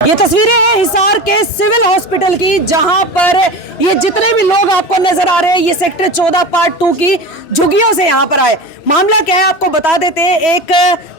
ये तस्वीरें हैं हिसार के सिविल हॉस्पिटल की, जहां पर ये जितने भी लोग आपको नजर आ रहे हैं ये सेक्टर 14 पार्ट 2 की झुग्गियों से यहां पर आए। मामला क्या है आपको बता देते हैं। एक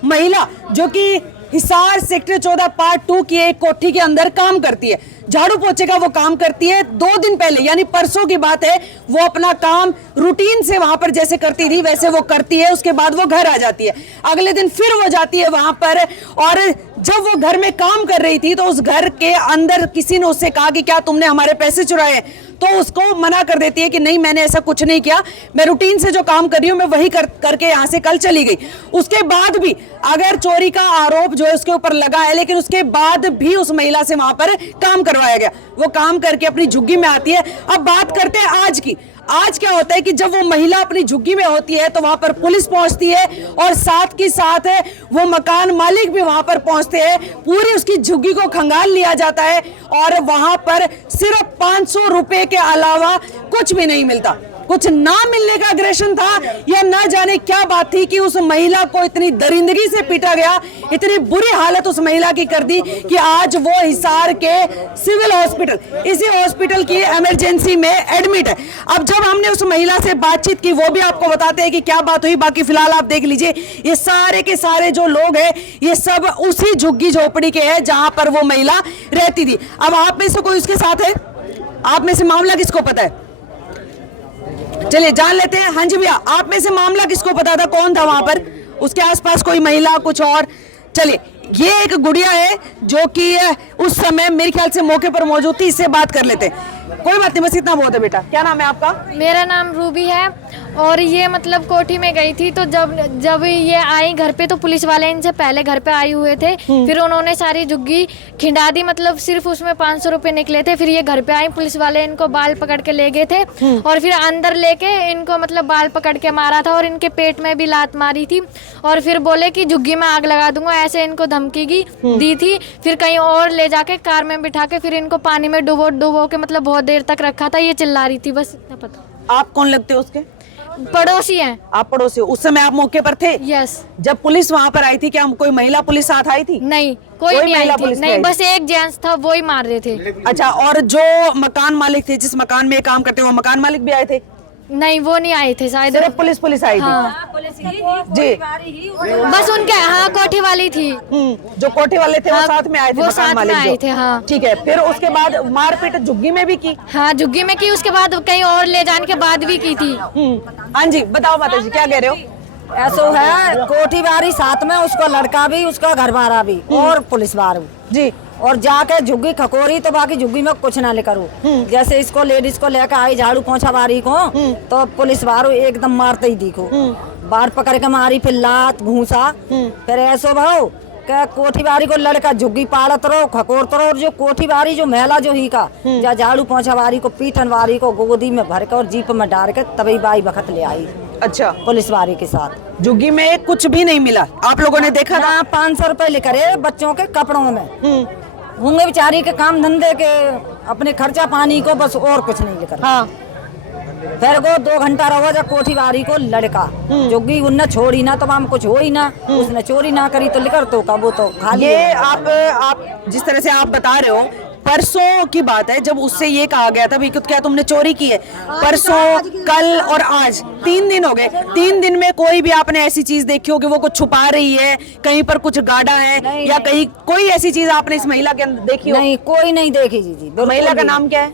महिला जो कि हिसार सेक्टर 14 पार्ट 2 की एक कोठी के अंदर काम करती है, झाड़ू पोछे का वो काम करती है। 2 दिन पहले यानी परसों की बात है, वो अपना काम रूटीन से वहां पर जैसे करती थी वैसे वो करती है। उसके बाद वो घर आ जाती है। अगले दिन फिर वो जाती है वहां पर, और जब वो घर में काम कर रही थी तो उस घर के अंदर किसी ने उससे कहा कि क्या तुमने हमारे पैसे चुराए, तो उसको मना कर देती है कि नहीं मैंने ऐसा कुछ नहीं किया, मैं रूटीन से जो काम कर रही हूँ मैं वही करके यहाँ से कल चली गई। उसके बाद भी अगर चोरी का आरोप जो है उसके ऊपर लगा है, लेकिन उसके बाद भी उस महिला से वहां पर काम करवाया गया। वो काम करके अपनी झुग्गी में आती है। अब बात करते हैं आज की। आज क्या होता है कि जब वो महिला अपनी झुग्गी में होती है तो वहां पर पुलिस पहुंचती है और साथ की साथ वो मकान मालिक भी वहां पर पहुंचते हैं। पूरी उसकी झुग्गी को खंगाल लिया जाता है और वहां पर सिर्फ 500 रुपए के अलावा कुछ भी नहीं मिलता। कुछ ना मिलने का अग्रेशन था या ना जाने क्या बात थी कि उस महिला को इतनी दरिंदगी से पीटा गया, इतनी बुरी हालत उस महिला की कर दी कि आज वो हिसार के सिविल हॉस्पिटल, इसी हॉस्पिटल की इमरजेंसी में एडमिट है। अब जब हमने उस महिला से बातचीत की वो भी आपको बताते हैं कि क्या बात हुई। बाकी फिलहाल आप देख लीजिए, ये सारे के सारे जो लोग हैं ये सब उसी झुग्गी झोपड़ी के हैं जहां पर वो महिला रहती थी। अब आप में से कोई उसके साथ है? आप में से मामला किसको पता है? चलिए जान लेते हैं। हाँ जी भैया, आप में से मामला किसको पता था, कौन था वहां पर? उसके आसपास कोई महिला, कुछ और? चलिए, ये एक गुड़िया है जो कि उस समय मेरे ख्याल से मौके पर मौजूद थी, इससे बात कर लेते हैं। कोई बात नहीं, बस इतना बहुत है। बेटा क्या नाम है आपका? मेरा नाम रूबी है। और ये मतलब कोठी में गई थी तो जब ये आई घर पे तो पुलिस वाले इनसे पहले घर पे आए हुए थे। फिर उन्होंने सारी झुग्गी खिंडा दी, मतलब सिर्फ उसमें 500 रुपए निकले थे। फिर ये घर पे आई, पुलिस वाले इनको बाल पकड़ के ले गए थे और फिर अंदर लेके इनको मतलब बाल पकड़ के मारा था और इनके पेट में भी लात मारी थी। और फिर बोले कि झुग्गी में आग लगा दूंगा, ऐसे इनको धमकी दी थी। फिर कहीं और ले जाके कार में बिठा के फिर इनको पानी में डुबो के मतलब बहुत देर तक रखा था। ये चिल्ला रही थी, बस इतना पता। आप कौन लगते हो उसके? पड़ोसी हैं। आप पड़ोसी हो? उस समय आप मौके पर थे? यस। जब पुलिस वहां पर आई थी क्या कोई महिला पुलिस साथ आई थी? नहीं, कोई नहीं आई थी। नहीं, बस एक जेंट्स था, वो ही मार रहे थे। अच्छा, और जो मकान मालिक थे, जिस मकान में काम करते वो मकान मालिक भी आए थे? नहीं, वो नहीं आए थे शायद। सिर्फ पुलिस आई हाँ। थी जी। बस उनके कोठी वाली थी। जो कोठी वाले थे वो साथ में आए थे? वो साथ में आए थे। हाँ ठीक है। फिर उसके बाद मारपीट झुग्गी में भी की? हाँ, झुग्गी में की, उसके बाद कहीं और ले जाने के बाद भी की थी। हाँ जी, बताओ माता जी क्या कह रहे हो? ऐसा है, कोठी बारी साथ में, उसका लड़का भी, उसका घर वाला भी और पुलिस वाला जी। और जाके झुग्गी खकोरी तो बाकी झुग्गी में कुछ ना लेकर। जैसे इसको लेडीज को लेकर आई झाड़ू पोछा बारी को तो पुलिस वालों एकदम मारते ही देखो, बार पकड़ के मारी, फिर लात घूसा। फिर ऐसो भाव क्या कोठी बारी को लड़का झुग्गी पालत रहो, खकोरत रहो। और जो कोठी बारी जो महिला जो ही का जा झाड़ू पोछा बारी को, पीठन बारी को गोदी में भर के और जीप में डाल के तभी बाई बखत ले आई। अच्छा, पुलिस वाले के साथ झुग्गी में कुछ भी नहीं मिला? आप लोगों ने देखा था? 500 रुपए लेकर बच्चों के कपड़ों में होंगे बेचारी के काम धंधे के, अपने खर्चा पानी को, बस और कुछ नहीं लेकर। हाँ। फिर वो 2 घंटा रहो जा कोठी बारी को लड़का जोगी उनने छोड़ी ना, तो हम कुछ हो ही ना, उसने चोरी ना करी तो लेकर तो का वो तो खाली। ये आप जिस तरह से आप बता रहे हो, परसों की बात है जब उससे ये कहा गया था भाई क्या तुमने चोरी की है? परसों, कल और आज 3 दिन हो गए। 3 दिन में कोई भी आपने ऐसी चीज देखी हो कि वो कुछ छुपा रही है, कहीं पर कुछ गाड़ा है या कहीं कोई ऐसी चीज आपने इस महिला के अंदर देखी हो? नहीं, कोई नहीं देखी जी। महिला का नाम क्या है?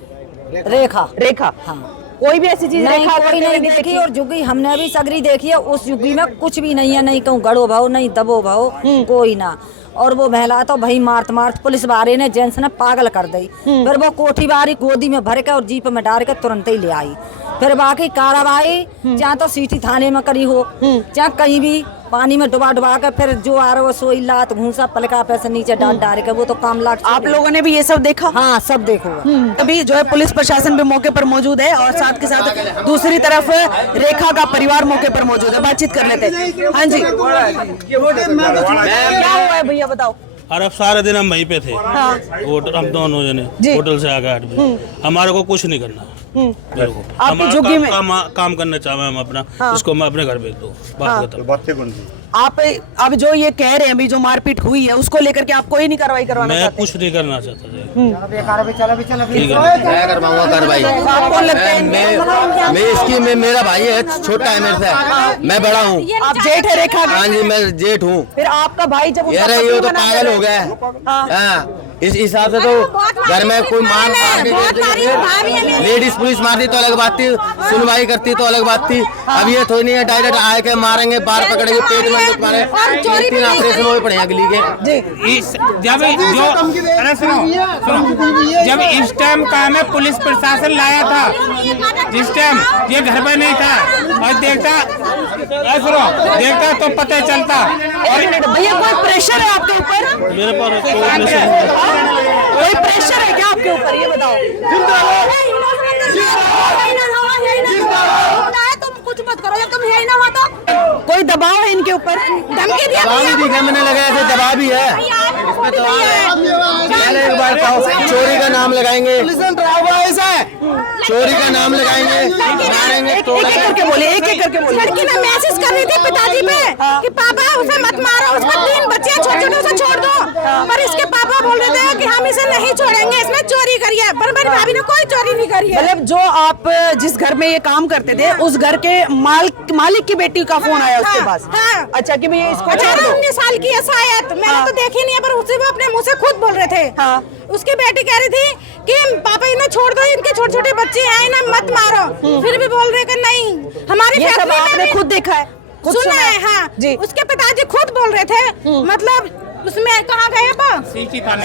रेखा। हाँ, कोई भी ऐसी चीज नहीं, कोई नहीं देखी। और झुग्गी हमने भी सगरी देखी है, उस झुग्गी में कुछ भी नहीं है, नहीं कहूँ गड़ो भाव, नहीं दबो भाव, कोई ना। और वो महिला तो भाई मारत पुलिस वाले ने जेंट्स ने पागल कर दी। फिर वो कोठी बारी गोदी में भर के और जीप में डाल के तुरंत ही ले आई। फिर बाकी कार्रवाई चाहे तो सिटी थाने में करी हो, चाहे कहीं भी पानी में डुबा के फिर जो आ रहा वो सोई लात घूसा पलका पैसे नीचे डाल के वो तो काम लाग। आप लोगों ने भी ये सब देखा? हाँ, सब देखो। अभी जो है पुलिस प्रशासन भी मौके पर मौजूद है और साथ के साथ दूसरी तरफ रेखा का परिवार मौके पर मौजूद है। बातचीत कर लेते हैं। हाँ जी, क्या हुआ है भैया बताओ? और अब सारे दिन हम वहीं पे थे। हाँ। हम दोनों जने होटल से आ गए 8 बजे। हमारे को कुछ नहीं करना, मेरे को आपकी झुग्गी में काम करना चाहे हम अपना, इसको मैं अपने घर भेज दो, बात खत्म। आप अब जो ये कह रहे हैं अभी जो मारपीट हुई है उसको लेकर के आप कोई नहीं कार्रवाई करवाना मैं चाहते? कुछ नहीं करना चाहता जी। मैं करवाऊंगा कार्रवाई। आपको लगता है मैं इसकी मेरा भाई है, छोटा है मेरे से, मैं बड़ा हूँ। आप जेठ है रेखा के? हाँ जी, मैं जेठ हूँ। फिर आपका भाई जब उनका यार पति ये तो मना पागल करे- हो गया है। हाँ, इस हिसाब से तो घर में कोई मार लेडीज पुलिस मारती तो अलग बात थी, सुनवाई करती तो अलग बात थी। अब ये थोड़ी नहीं है डायरेक्ट आए के मारेंगे, बार पकड़ेंगे, पेट में दुख मारे, 3 ऑपरेशन हुए पड़े हैं गली के। जब जो अरे सुनो, जब इस टाइम काम है पुलिस प्रशासन लाया था, जिस टाइम ये घर पे नहीं था और देखता तो पता चलता। एक मिनट भैया, कोई प्रेशर है आपके ऊपर? मेरे पास कोई प्रेशर है क्या आपके ऊपर, ये बताओ? तुम कुछ मत करो जब तुम है ही ना वहाँ तो। कोई दबाव है इनके ऊपर? धमकी दिया दबाव नहीं दिखा, मैंने लगाया था, दबाव भी है। पहले एक बार कहो, चोरी का नाम लगाएंगे, चोरी का नाम लगाएंगे, मारेंगे, एक एक करके बोलिए, एक एक करके बोलिए। लड़की ने मैसेज कर रही थी पिताजी पे कि पापा उसे मत मारो, उसके 3 बच्चे हैं छोटे छोटे, उसे छोड़ दो। पर इसके पापा बोल रहे थे कि हम इसे नहीं छोड़ेंगे, इसने चोरी करी है। पर मेरी भाभी ने कोई चोरी नहीं करी है। मतलब जो आप जिस घर में ये काम करते थे उस घर के मालिक की बेटी का फोन आया उसके पास? हाँ। अच्छा कि भैया इसको छोड़ दो। 19 साल की है शायद, मैंने तो देखी नहीं है, पर उसे वो अपने मुंह से खुद बोल रहे थे। हाँ। उसकी बेटी कह रही थी कि पापा इन्हें छोड़ दो, इनके छोटे छोटे बच्चे हैं, इन्हें मत मारो। फिर भी बोल रहे कि नहीं, हमारी ये सब फैक्ट्री में आपने भी- खुद देखा है? खुद सुना है? हाँ जी। उसके पिताजी खुद बोल रहे थे। मतलब उसमें कहाँ गए अब?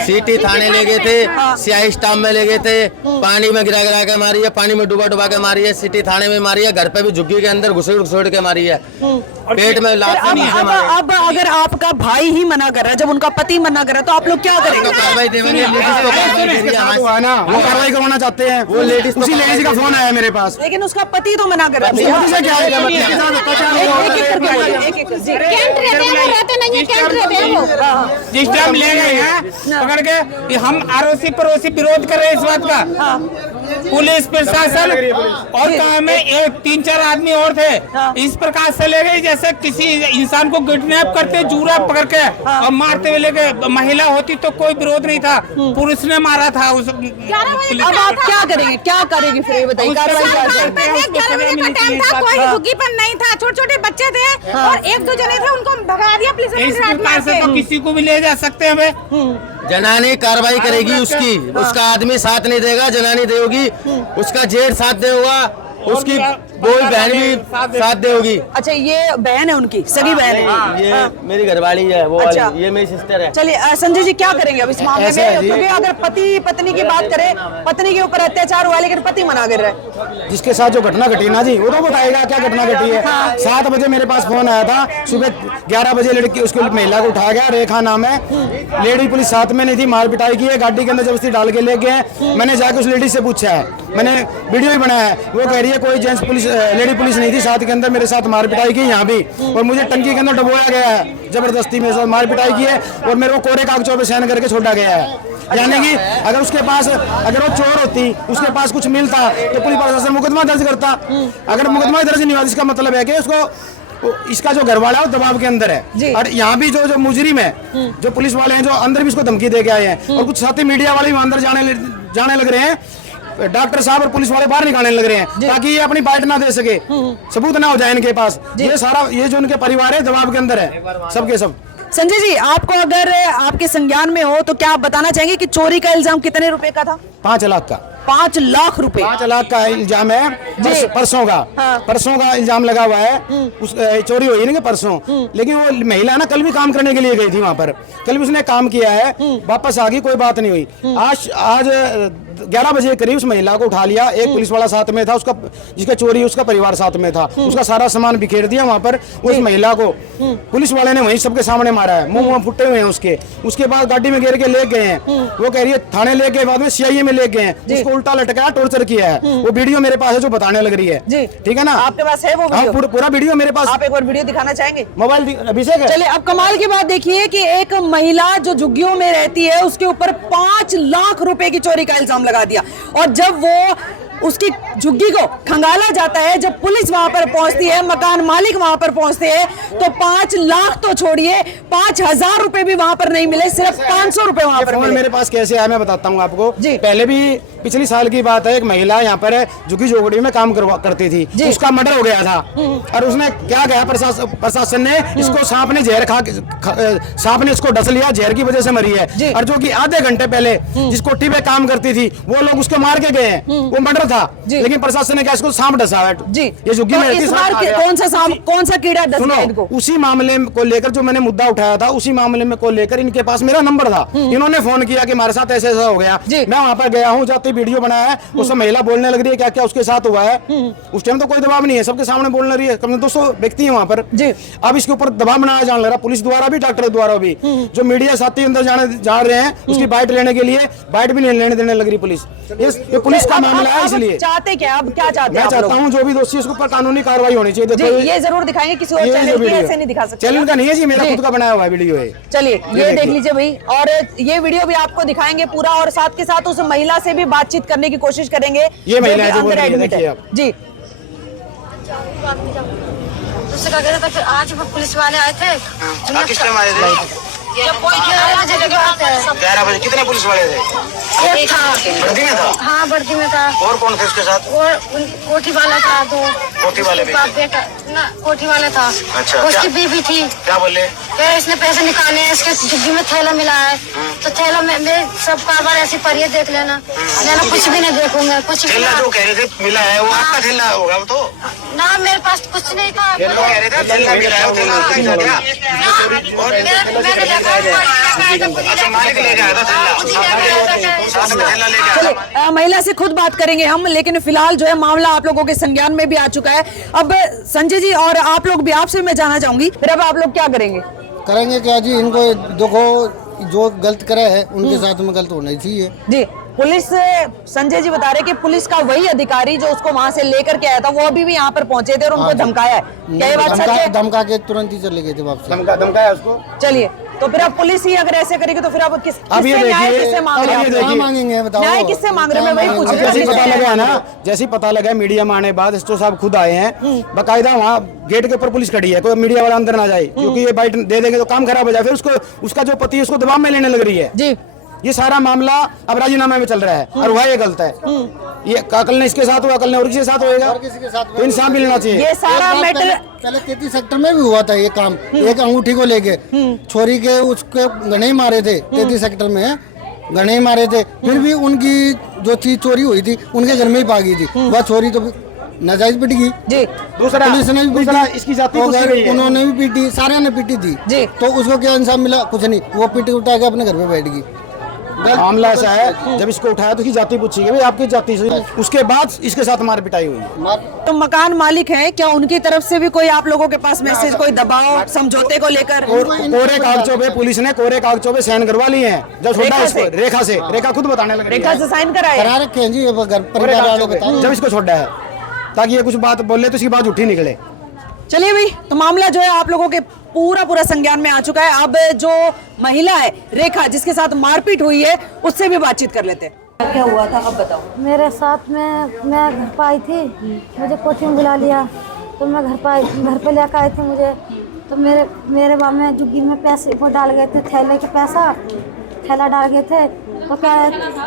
सिटी थाने ले गए थे, सियाही स्टाफ में ले गए थे, पानी में गिरा गिरा के मारी है, पानी में डुबा के मारी है, सिटी थाने में मारी है, घर पे भी झुग्गी के अंदर घुसेड़ के मारी है, पेट में लात से नीचे मारी है। अब अगर आपका भाई ही मना कर रहा है, जब उनका पति मना कर रहा है, तो आप लोग क्या करेंगे? तो कार्रवाई देंगे, लेडीज को कार्रवाई दे रही है हमारी। वो कार्रवाई करवाना चाहते हैं। वो लेडीज उसी लेडीज का फोन आया मेरे पास। लेकिन उसका पति तो मना कर रहा है। पति से क्या है? एक एक करके बोलिए, एक एक जी। कैंट रहते हैं, वो रहते नहीं है, कैंट रहते हैं वो। जिस टाइम ले गए हैं पकड़ के कि हम आरोसी पड़ोसी विरोध कर रहे हैं इस बात का, पुलिस प्रशासन और काम में 3-4 आदमी और थे, इस प्रकार से ले गए जैसे किसी इंसान को किडनैप करते, जूरा पकड़ के और मारते हुए ले गए। महिला होती तो कोई विरोध नहीं था, पुरुष ने मारा था उस। अब आप क्या करेंगे, क्या करेंगे फिर ये बताइए? कार्रवाई क्या करेंगे? 11 बजे का टाइम था, कोई झुग्गी पर नहीं था, छोटे छोटे बच्चे थे और 1-2 जने थे, उनको भगा दिया पुलिस ने इस रात प्रकार से मार तो के। किसी को भी ले जा सकते हैं हमें। जनानी कार्रवाई करेगी उसकी, उसका आदमी साथ नहीं देगा, जनानी देगी, उसका जेठ साथ देगा, उसकी कोई बहन भी साथ देगी। अच्छा, ये बहन है उनकी, सगी बहन है? ये मेरी घरवाली है, वो अच्छा। वाली, ये मेरी सिस्टर है। चलिए संजय जी, क्या करेंगे अब इस मामले ऐसा है में? जी। क्योंकि अगर पति पत्नी की बात करें, पत्नी के ऊपर अत्याचार हुआ लेकिन पति मना कर रहा है। जिसके साथ जो घटना घटी ना जी, वो तो बताएगा क्या घटना घटी है। 7 बजे मेरे पास फोन आया था, सुबह 11 बजे लड़की उसको महिला को उठाया गया, रेखा नाम है, लेडी पुलिस साथ में नहीं थी, मार पिटाई की है, गाड़ी के अंदर जबरदस्ती डाल के ले गए। मैंने जाकर उस लेडी से पूछा है, मैंने वीडियो भी बनाया है, वो कह रही है कोई जेंट्स पुलिस लेडी पुलिस नहीं थी साथ के अंदर, मेरे साथ मार पिटाई की यहाँ भी, और मुझे टंकी के अंदर डुबोया गया है, जबरदस्ती मेरे साथ मार पिटाई की है और मेरे को कोरे कागजों पे साइन करके छोड़ा गया है। यानी कि अगर उसके पास, अगर वो चोर होती, उसके पास कुछ मिलता तो पुलिस प्रशासन मुकदमा दर्ज करता। अगर मुकदमा दर्ज नहीं हुआ, इसका मतलब है कि उसको, इसका जो घरवाला है वो दबाव के अंदर है। और यहाँ भी जो मुजरिम है, जो पुलिस वाले हैं, जो अंदर भी इसको धमकी दे के आए हैं, और कुछ साथी मीडिया वाले भी अंदर जाने लग रहे हैं, डॉक्टर साहब और पुलिस वाले बाहर निकालने लग रहे हैं ताकि ये अपनी बाइट ना दे सके, सबूत ना हो जाए इनके पास। ये सारा, ये जो उनके परिवार है दबाव के अंदर है, सबके सब। संजय जी, आपको अगर आपके संज्ञान में हो तो क्या आप बताना चाहेंगे कि चोरी का इल्जाम कितने रुपए का था? 5 लाख का। 5 लाख रुपए? 5 लाख का इल्जाम है परसों का। परसों का इल्जाम लगा हुआ है, उस चोरी हुई ना कि परसों, लेकिन वो महिला ना कल भी काम करने के लिए गई थी वहाँ पर, कल भी उसने काम किया है, वापस आ गई, कोई बात नहीं हुई। आज 11 बजे करीब उस महिला को उठा लिया, एक पुलिस वाला साथ में था, उसका जिसका चोरी उसका परिवार साथ में था, उसका सारा सामान बिखेर दिया वहाँ पर। उस महिला को पुलिस वाले ने वहीं सबके सामने मारा है, मुंह फुटे हुए हैं उसके बाद गाड़ी में घेर के ले गए हैं। वो कह रही है थाने ले गए, बाद में सीआईए में ले गए हैं, उसको उल्टा लटकाया, टॉर्चर किया है। वो वीडियो मेरे पास है जो बताने लग रही है, ठीक है ना? आपके पास है वो हाँ, वीडियो? पूरा वीडियो मेरे पास। आप एक बार वीडियो दिखाना चाहेंगे? मोबाइल अभिषेक है। चलिए, अब कमाल की बात देखिए कि एक महिला जो झुग्गियों में रहती है उसके ऊपर 5 लाख रुपए की चोरी का इल्जाम लगा दिया, और जब वो उसकी झुग्गी को खंगाला जाता है। जब पुलिस वहां पर पहुंचती है, मकान मालिक वहां पर पहुंचते हैं, तो 5 लाख तो छोड़िए, 5,000 रुपए भी वहां पर नहीं मिले, सिर्फ 500 रुपए वहां पर फोन मिले। मेरे पास कैसे आया मैं बताता हूँ आपको जी। पहले भी पिछले साल की बात है, एक महिला यहाँ पर झुग्गी झोपड़ी में काम करती थी, उसका मर्डर हो गया था और उसने क्या कहा, प्रशासन ने इसको सांप ने जहर सांप ने इसको डस लिया, जहर की वजह से मरी है। और जो कि आधे घंटे पहले जिस कोठी पे काम करती थी वो लोग उसको मार के गए हैं, वो मर्डर था, लेकिन प्रशासन ने क्या इसको सांप डसा है। जी, ये झुग्गी में इस बार कौन सा सांप, कौन सा कीड़ा डस गया इनको? उसी मामले को लेकर जो मैंने मुद्दा उठाया था, उसी मामले में को लेकर इनके पास मेरा नंबर था, इन्होंने फोन किया कि हमारे साथ ऐसा ऐसा हो गया। मैं वहां पर गया हूँ, जाते वीडियो बनाया है, उसमें महिला बोलने लग रही है क्या क्या उसके साथ हुआ है। उस टाइम तो कोई दबाव नहीं है, सबके सामने बोलने रही है, कम से 200 व्यक्ति है वहां पर। अब इसके ऊपर दबाव बनाया जाने लगा, पुलिस द्वारा भी, डॉक्टर द्वारा भी। जो मीडिया साथी अंदर जा रहे हैं उसकी बाइट लेने के लिए, बाइट भी नहीं लेने देने लग रही पुलिस। ये पुलिस का मामला है, इसलिए चाहते क्या, अब क्या चाहते हैं? मैं चाहता हूँ जो भी दोषी है उसके ऊपर कानूनी कार्रवाई होनी चाहिए। देखो ये जरूर दिखाएंगे, किसी और चैनल की ऐसे नहीं दिखा सकते। चैनल का नहीं है जी, मेरा खुद का बनाया हुआ वीडियो है। चलिए ये देख लीजिए भाई, और ये वीडियो भी आपको दिखाएंगे पूरा, और साथ के साथ उस महिला से भी बातचीत करने की कोशिश करेंगे। ये महिला है जो बोल अंदर रही है, एडमिट देखिए है आप। जी। उससे क्या कह रहा था कि आज वो पुलिस वाले आए थे। किस टाइम आए थे? जब कोई 11 बजे की बात है। 11 बजे। कितने पुलिस वाले थे? एक था, वर्दी में था? हाँ वर्दी में था। और कौन थे उसके साथ? और कोठी वाला था, 2 कोठी वाले भी? बेटा ना, कोठी वाला था। अच्छा, उसकी क्या? बीवी थी। क्या बोले? इसने पैसे निकाले हैं, इसके झुग्गी में थैला मिला है, तो थैला में सब कारोबार ऐसी परिये देख लेना। मैंने कुछ भी नहीं देखूंगा, कुछ भी थैला जो कह रहे थे मिला है, वो आपका थैला होगा वो तो? ना, मेरे पास कुछ नहीं था। कह रहे थे थैला मिला है, वो थैला आपका ही था क्या? अच्छा, मालिक ले गया था थैला, साथ में थैला ले गया था। चलिए महिला से खुद बात करेंगे हम, लेकिन फिलहाल जो है मामला आप लोगों के संज्ञान में भी आ चुका है। अब संजय जी और आप लोग भी, आपसे मैं जानना चाहूंगी, फिर अब आप लोग क्या करेंगे? करेंगे क्या जी, इनको देखो जो गलत करे है उनके साथ में गलत होना ही चाहिए जी। पुलिस, संजय जी बता रहे कि पुलिस का वही अधिकारी जो उसको वहां से लेकर के आया था, वो अभी भी यहाँ पर पहुंचे थे और उनको धमकाया है, क्या ये बात सच है? धमका के तुरंत ही चले गए थे वापस। धमकाया उसको। चलिए, तो फिर अब पुलिस ही अगर ऐसे करेगी तो फिर अब अब ये देखिए, क्या मांगेंगे बताओ? न्याय किससे मांग रहे हैं? मैं वही पूछ रही हूँ। जैसे पता लगा ना, जैसे पता लगा मीडिया में आने बाद एसओ साहब खुद आए हैं, बकायदा वहाँ गेट के ऊपर पुलिस खड़ी है, कोई मीडिया वाला अंदर ना जाए, क्योंकि ये बाइट दे देंगे तो काम खराब हो जाए। फिर उसको, उसका जो पति है उसको दबाव में लेने लग रही है जी। ये सारा मामला अब राजीनामे में चल रहा है और वह ये गलत है। ये कल ने इसके साथ हुआ, कल ने और किसी के साथ होएगा, तो इंसाफ मिलना चाहिए। ये सारा मैटर पहले 33 सेक्टर में भी हुआ था ये काम, एक अंगूठी को लेके छोरी के उसके गणे मारे थे, 33 सेक्टर में गणे मारे थे, फिर भी उनकी जो चीज चोरी हुई थी उनके घर में ही भागी थी, वह छोरी तो नाजायज पिट गई जी। दूसरा पुलिस ने भी पीटी, इसकी जाति उन्होंने भी पीटी, सारे ने पीटी थी जी। तो उसको क्या इंसाफ मिला? कुछ नहीं, वो पीट उठा के अपने घर पे बैठ गई। मामला ऐसा है, जब इसको उठाया तो इसकी जाति पूछी गई, भाई आपकी जाति से, उसके बाद इसके साथ मार पिटाई हुई है। तो मकान मालिक हैं, क्या उनकी तरफ से भी कोई आप लोगों के पास मैसेज, कोई दबाव समझौते को लेकर? कोरे कागजों पे पुलिस ने कोरे कागजों पे साइन करवा लिए हैं। जब छोड़ा इसको रेखा खुद बताने लगी, रेखा से साइन कराए करा रखे हैं जी, घर परिवार वालों को जब इसको छोड़ा है, ताकि ये कुछ बात बोले तो इसकी बात उठी निकले। चलिए भाई, तो मामला जो है आप लोगों के पूरा संज्ञान में आ चुका है। अब जो महिला है रेखा, जिसके साथ मारपीट हुई है, उससे भी बातचीत कर लेते हैं। क्या हुआ था अब बताओ। मेरे साथ में मैं घर पर आई थी, मुझे कोचिंग में बुला लिया, तो मैं घर पे लेकर आए थे मुझे, तो मेरे बाप में झुग्गी में पैसे वो डाल गए थे, थैले के थैला डाल गए थे, तो क्या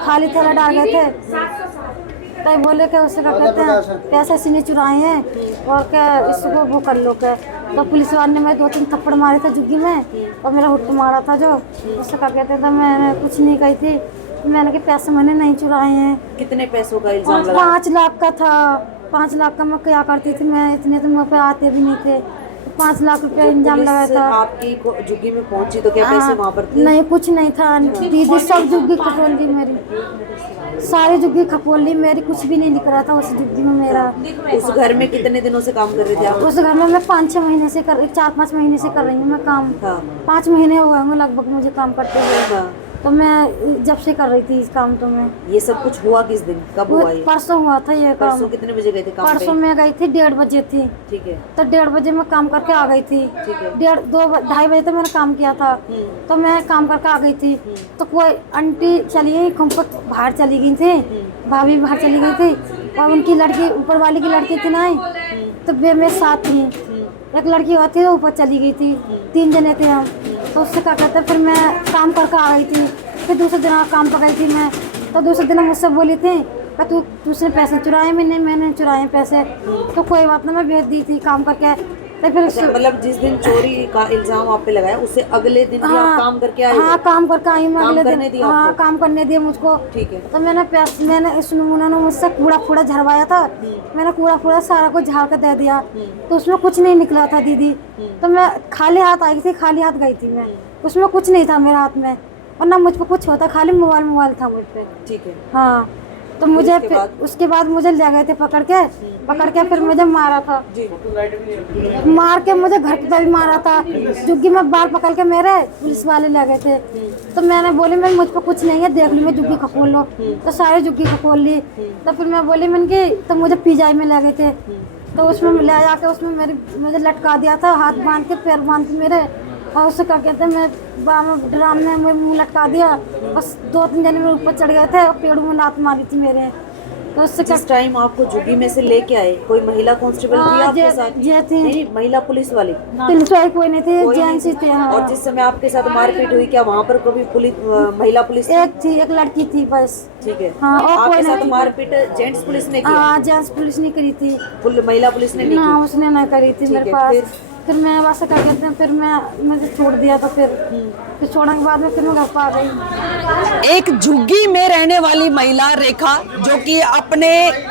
खाली थैला डाल गए थे, कहीं बोले कि उससे क्या कहते हैं पैसे सीने चुराए हैं और क्या इसको वो कर लो क्या। तो पुलिस वाले ने मैं 2-3 थप्पड़ मारे थे झुग्गी में और मेरा हुट्ट मारा था, जो उससे क्या कहते थे मैंने कुछ नहीं कही थी, मैंने कि पैसे मैंने नहीं चुराए हैं। कितने पैसों का इल्जाम लगा? 5 लाख का था। 5 लाख का मैं क्या करती थी, मैं इतने तो मुँह पे आते भी नहीं थे। 5 लाख रुपया इंजाम लगाया था। आपकी झुग्गी में पहुंची तो क्या पैसे वहाँ पर थे? नहीं, कुछ नहीं था दीदी, सब झुग्गी खपोल दी मेरी, सारी झुग्गी खपोल ली मेरी, कुछ भी नहीं दिख रहा था उस झुग्गी में मेरा। उस घर में कितने दिनों से काम कर रहे थे आप? उस घर में मैं 5-6 महीने से 4-5 महीने से कर रही हूँ मैं काम। 5 महीने हो गए लगभग मुझे काम करते हुए, तो मैं जब से कर रही थी इस काम। तो मैं ये सब कुछ हुआ किस दिन, कब हुआ ये? परसों हुआ था ये काम। परसों कितने बजे गए थे काम पे? परसों मैं गई थी 1:30 बजे थी। ठीक है। तो 1:30 बजे मैं काम करके आ गई थी। ठीक है। 2-2-2:30 बजे तक मैंने काम किया था, तो मैं काम करके आ गई थी, तो कोई आंटी चली गई बाहर चली गई थी, भाभी बाहर चली गई थी, और उनकी लड़की ऊपर वाली की लड़की थी ना, तो वे मेरे साथ थी। एक लड़की होती है ऊपर चली गई थी, 3 जने थे हम। तो उससे क्या कहते, फिर मैं काम करके आ गई थी। फिर दूसरे दिन काम पर गई थी मैं, तो दूसरे दिन मुझसे बोली थी कि तुझने पैसे चुराए? मैंने चुराए पैसे। तो कोई बात नहीं, मैं भेज दी थी काम करके। तो फिर मतलब जिस दिन चोरी का इल्जाम आप पे लगाया उससे अगले दिन भी आप काम करके आए? हाँ, काम करके आई मैं अगले दिन। हाँ, काम करने दिया मुझको। ठीक है। तो मैंने उन्होंने मुझसे कूड़ा झड़वाया था। मैंने कूड़ा सारा कुछ झाड़ कर दे दिया, तो उसमें कुछ नहीं निकला था दीदी। तो मैं खाली हाथ आई थी, खाली हाथ गई थी मैं, उसमें कुछ नहीं था मेरे हाथ में, और ना मुझ पर कुछ होता, खाली मोबाइल था मुझ पर। ठीक है। हाँ, तो मुझे उसके बाद मुझे ले गए थे पकड़ के फिर मुझे मारा था। मार के मुझे घर पे भी मारा था। जुग्गी में बाल पकड़ के मेरे पुलिस वाले ले गए थे। तो मैंने बोली मैं मुझ पर कुछ नहीं है, देख ली मैं जुग्गी का खोल लो। तो सारे जुग्गी का खोल ली। तो फिर मैं बोली मैंने कि तो मुझे पीजाई में ले गए थे। तो उसमें ले जाके उसमें मुझे लटका दिया था, हाथ बांध के पैर बांध के मेरे, और उससे क्या कहते हैं मैं ड्राम में मुँह लटका दिया। बस 2-3 जने मेरे ऊपर चढ़ गए थे और पेड़ में लात मारी थी मेरे। तो उससे जिस टाइम आपको झुग्गी में से लेके आए, कोई महिला कांस्टेबल थी आपके साथ? जे थी। नहीं, महिला पुलिस वाली? पुलिस वाली कोई नहीं थी, जेंट्स ही थे। हाँ। और जिस समय आपके साथ मारपीट हुई, क्या वहाँ पर कभी महिला पुलिस? एक थी, एक लड़की थी बस। ठीक है। हाँ, और आपके कोई साथ नहीं। मारपीट जेंट्स पुलिस ने की? हाँ, जेंट्स पुलिस नहीं करी थी, महिला पुलिस ने नहीं ना, की? उसने ना करी थी मेरे पास। फिर मैं वहाँ से क्या कहते हैं, फिर मुझे छोड़ दिया। तो फिर छोड़ने के बाद में फिर मैं घर पर आ गई। एक झुग्गी में रहने वाली महिला रेखा, जो कि अपने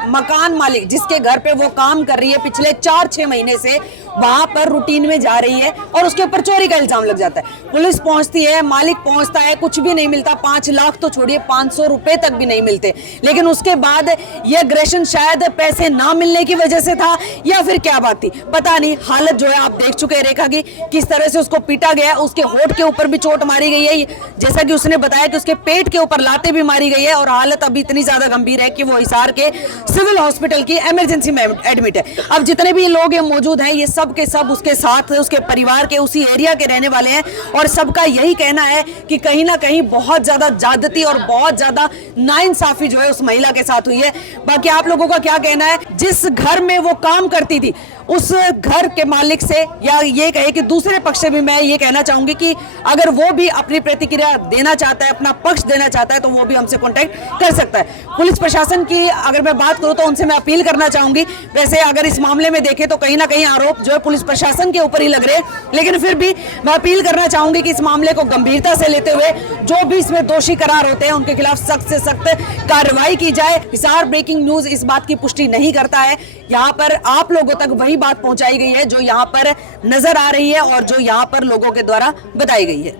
मकान मालिक जिसके घर पे वो काम कर रही है पिछले 4-6 महीने से, वहां पर रूटीन में जा रही है और उसके ऊपर चोरी का इल्जाम लग जाता है। पुलिस पहुंचती है, मालिक पहुंचता है, कुछ भी नहीं मिलता। 5 लाख तो छोड़िए, 500 रुपए तक भी नहीं मिलते। लेकिन उसके बाद ये अग्रेशन शायद पैसे ना मिलने की वजह से था या फिर क्या बात थी, पता नहीं। हालत जो है आप देख चुके हैं रेखा की, किस तरह से उसको पीटा गया है। उसके होठ के ऊपर भी चोट मारी गई है, जैसा कि उसने बताया कि उसके पेट के ऊपर लातें भी मारी गई है। और हालत अभी इतनी ज्यादा गंभीर है कि वो हिसार के सिविल हॉस्पिटल की इमरजेंसी में एडमिट है। अब जितने भी लोग ये मौजूद हैं, ये सब के सब उसके साथ, उसके परिवार के, उसी एरिया के रहने वाले हैं। और सबका यही कहना है कि कहीं ना कहीं बहुत ज्यादा ज्यादती और बहुत ज्यादा नाइंसाफी जो है उस महिला के साथ हुई है। बाकी आप लोगों का क्या कहना है? जिस घर में वो काम करती थी, उस घर के मालिक से, या ये कहे कि दूसरे पक्ष से भी मैं ये कहना चाहूंगी कि अगर वो भी अपनी प्रतिक्रिया देना चाहता है, अपना पक्ष देना चाहता है, तो वो भी हमसे कांटेक्ट कर सकता है। पुलिस प्रशासन की अगर मैं बात करूं तो उनसे मैं अपील करना चाहूंगी। वैसे अगर इस मामले में देखें तो कहीं ना कहीं आरोप जो है पुलिस प्रशासन के ऊपर ही लग रहे हैं, लेकिन फिर भी मैं अपील करना चाहूंगी कि इस मामले को गंभीरता से लेते हुए जो भी इसमें दोषी करार होते हैं उनके खिलाफ सख्त से सख्त कार्रवाई की जाए। हिसार ब्रेकिंग न्यूज इस बात की पुष्टि नहीं करता है। यहाँ पर आप लोगों तक वही बात पहुंचाई गई है जो यहाँ पर नजर आ रही है और जो यहाँ पर लोगों के द्वारा बताई गई है।